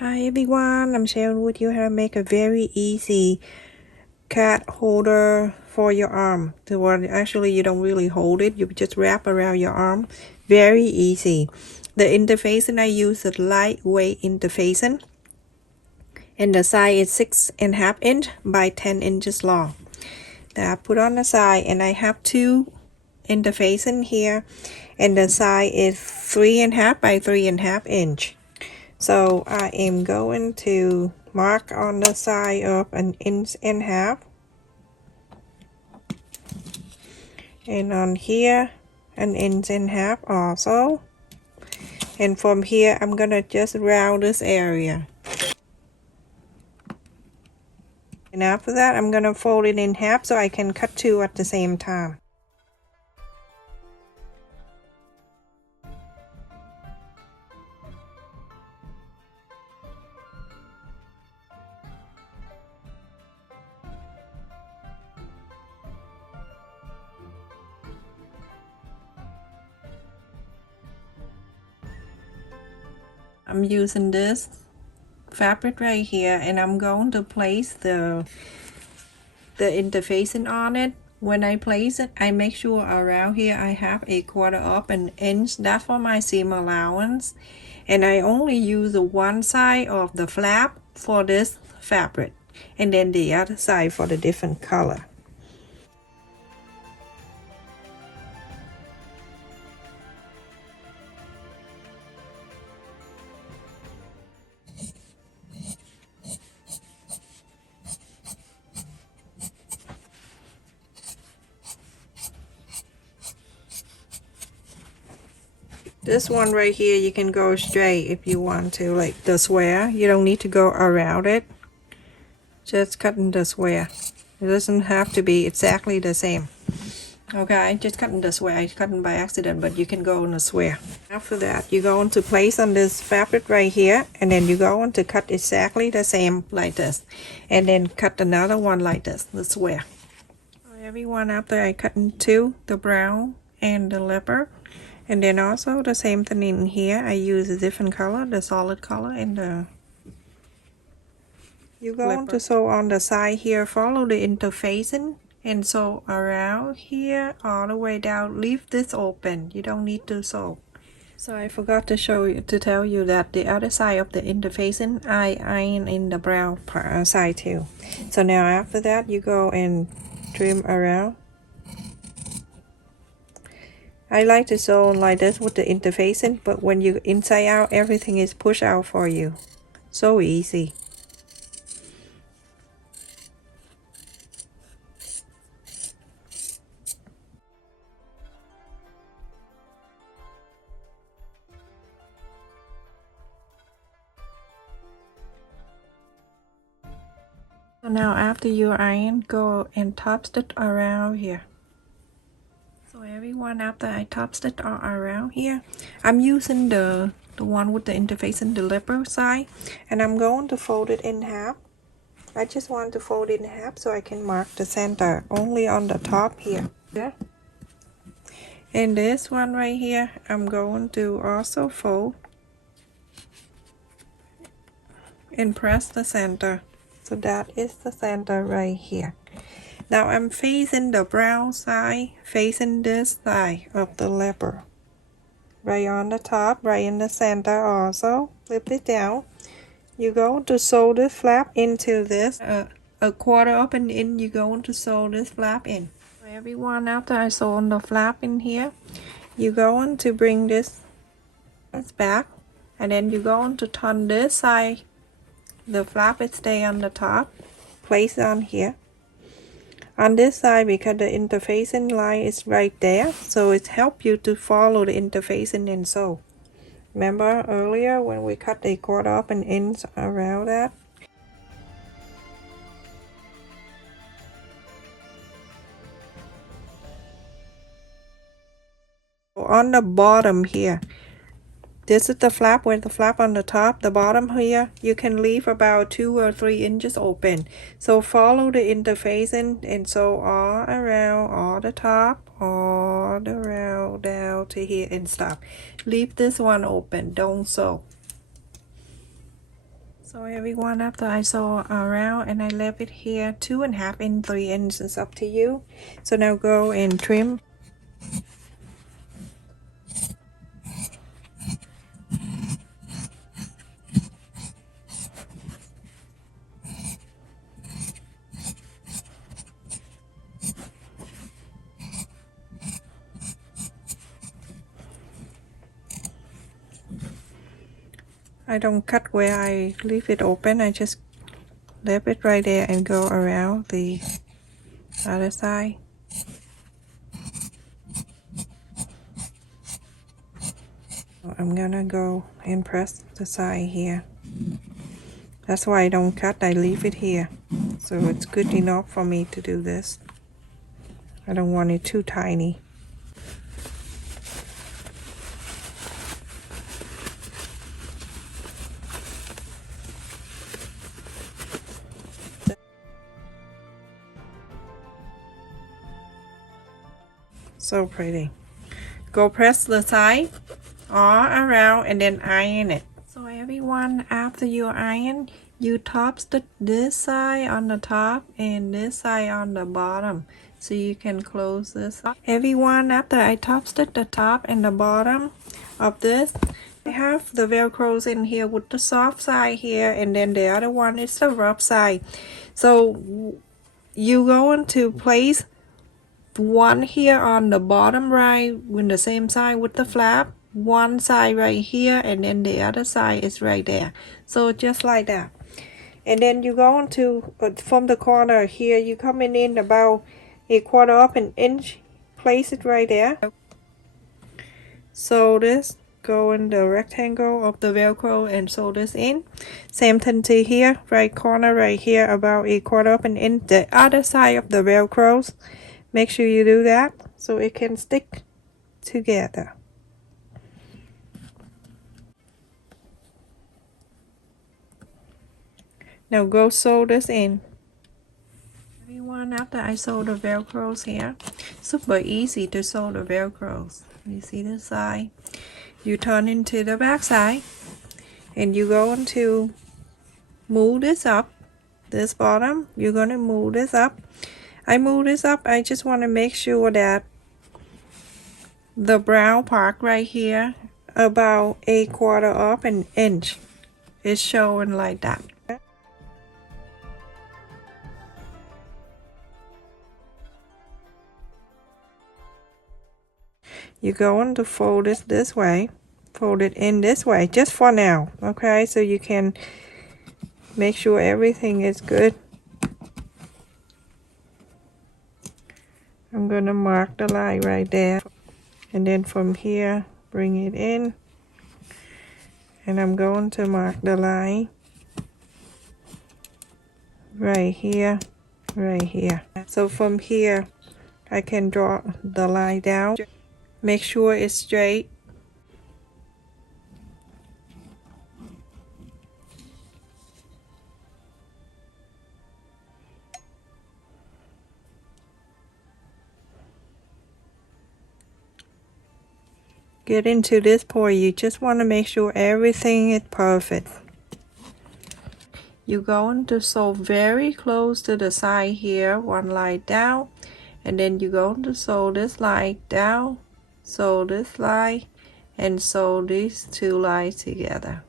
Hi everyone, I'm sharing with you how to make a very easy cat holder for your arm. Actually you don't really hold it, you just wrap around your arm. Very easy. The interfacing I use is lightweight interfacing, and the size is 6.5 inch by 10 inches long. That I put on the side, and I have two interfacing here, and the size is 3.5 by 3.5 inch. So I am going to mark on the side of 1.5 inch, and on here 1.5 inch also, and from here I'm gonna just round this area, and after that I'm gonna fold it in half so I can cut two at the same time. I'm using this fabric right here, and I'm going to place the interfacing on it. When I place it, I make sure around here I have 1/4 inch. That's for my seam allowance, and I only use the one side of the flap for this fabric, and then the other side for the different color. This one right here, you can go straight if you want to, like the square. You don't need to go around it. Just cutting the square. It doesn't have to be exactly the same. Okay, just cutting the square. I cutting by accident, but you can go on the square. After that, you're going to place on this fabric right here, and then you're going to cut exactly the same like this, and then cut another one like this, the square. Everyone, after I cut into the brown and the leopard, and then also the same thing in here, I use a different color, the solid color, and the you're going to sew on the side here. Follow the interfacing and sew around here all the way down. Leave this open, you don't need to sew. So I forgot to tell you that the other side of the interfacing I iron in the brown side too. So now after that, you go and trim around. I like to sew like this with the interfacing, but when you inside out, everything is pushed out for you. So easy. So now after you iron, go and top stitch around here. So everyone, after I top stitch all around here, I'm using the one with the interfacing, the leopard side, and I'm going to fold it in half. I just want to fold it in half so I can mark the center only on the top here. Yeah. And this one right here, I'm going to also fold and press the center. So that is the center right here. Now I'm facing the brown side, facing this side of the leopard. Right on the top, right in the center also. Flip it down. You're going to sew this flap into this. 1/4 inch, you're going to sew this flap in. Everyone, after I sew on the flap in here, you're going to bring this back, and then you're going to turn this side. The flap is stay on the top. Place it on here. On this side, because the interfacing line is right there, so it helps you to follow the interfacing and sew. Remember earlier when we cut 1/4 inch around that? On the bottom here, this is the flap with the flap on the top. The bottom here, you can leave about 2 or 3 inches open. So follow the interfacing and sew all around, all the top, all the round down to here and stop. Leave this one open, don't sew. So everyone, after I sew around and I left it here 2.5 inch, 3 inches, up to you. So now go and trim. I don't cut where I leave it open, I just leave it right there and go around the other side. I'm gonna go and press the side here. That's why I don't cut, I leave it here. So it's good enough for me to do this. I don't want it too tiny. So pretty. Go press the side all around and then iron it. So everyone, after you iron, you top stitch this side on the top and this side on the bottom, so you can close this up. Everyone, after I top stitch the top and the bottom of this, I have the velcros in here with the soft side here, and then the other one is the rough side. So you going to place one here on the bottom right with the same side with the flap, one side right here, and then the other side is right there. So just like that. And then you go into from the corner here, you coming in about 1/4 of an inch, place it right there. So this, go in the rectangle of the velcro and sew this in. Same thing to here, right corner right here, about 1/4 of an inch, the other side of the velcros. Make sure you do that so it can stick together. Now go sew this in. Everyone, after I sew the velcros here, super easy to sew the velcros. You see this side, you turn into the back side and you going to move this up, this bottom, you're going to move this up. I move this up, I just want to make sure that the brown part right here, about 1/4 of an inch, is showing like that. You're going to fold it this way, fold it in this way, just for now, okay? So you can make sure everything is good. I'm going to mark the line right there, and then from here bring it in, and I'm going to mark the line right here, right here. So from here I can draw the line down, make sure it's straight. Get into this point, you just want to make sure everything is perfect. You're going to sew very close to the side here, one line down, and then you're going to sew this line down, sew this line, and sew these two lines together.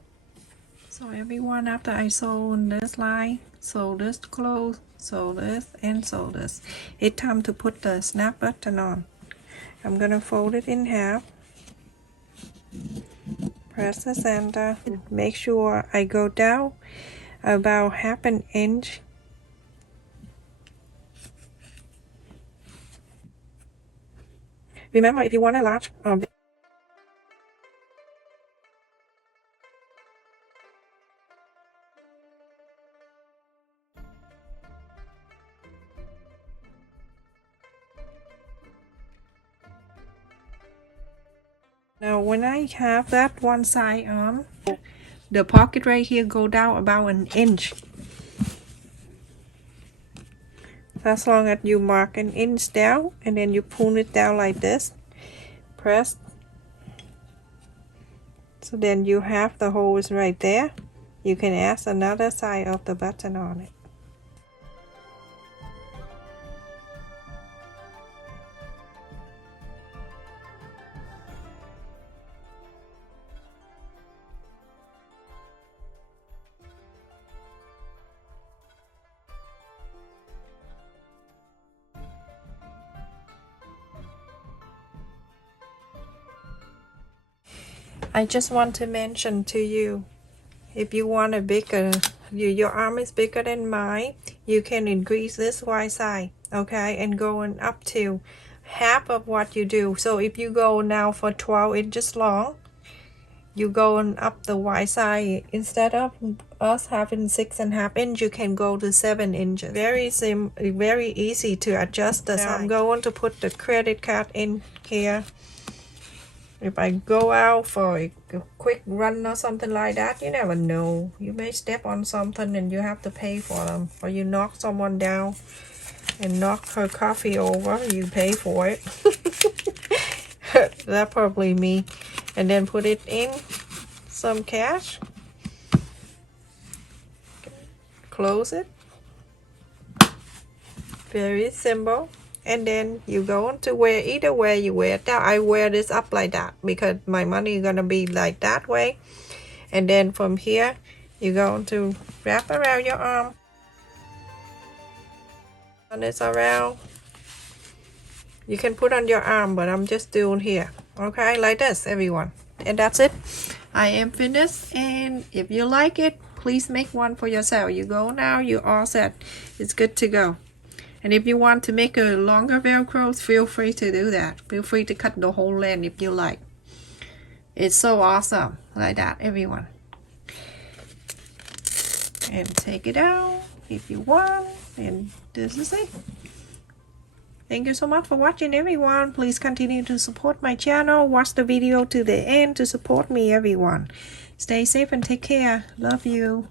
So everyone, after I sew this line, sew this close, sew this, and sew this, it's time to put the snap button on. I'm gonna fold it in half. Press the center, make sure I go down about 1/2 inch. Remember, if you want a large now when I have that one side on, the pocket right here go down about 1 inch. As long as you mark 1 inch down, and then you pull it down like this, press, so then you have the holes right there. you can add another side of the button on it. I just want to mention to you, if you want a bigger, your arm is bigger than mine, you can increase this wide side, okay, and going up to half of what you do. So if you go now for 12 inches long, you going up the wide side. Instead of us having 6.5 inches, you can go to 7 inches. Very easy to adjust the size. I'm going to put the credit card in here. If I go out for a quick run or something like that, you never know. You may step on something and you have to pay for them. Or you knock someone down and knock her coffee over, you pay for it. That's probably me. And then put it in some cash. Close it. Very simple. And then you go to wear, either way you wear it. Now I wear this up like that because my money is gonna be like that way. And then from here you're going to wrap around your arm. And it's around. You can put on your arm, but I'm just doing here. Okay, like this, everyone. And that's it. I am finished. And if you like it, please make one for yourself. You go now, you're all set. It's good to go. And if you want to make a longer Velcro, feel free to do that. Feel free to cut the whole length if you like. It's so awesome. Like that, everyone. And take it out if you want. And this is it. Thank you so much for watching, everyone. Please continue to support my channel. Watch the video to the end to support me, everyone. Stay safe and take care. Love you.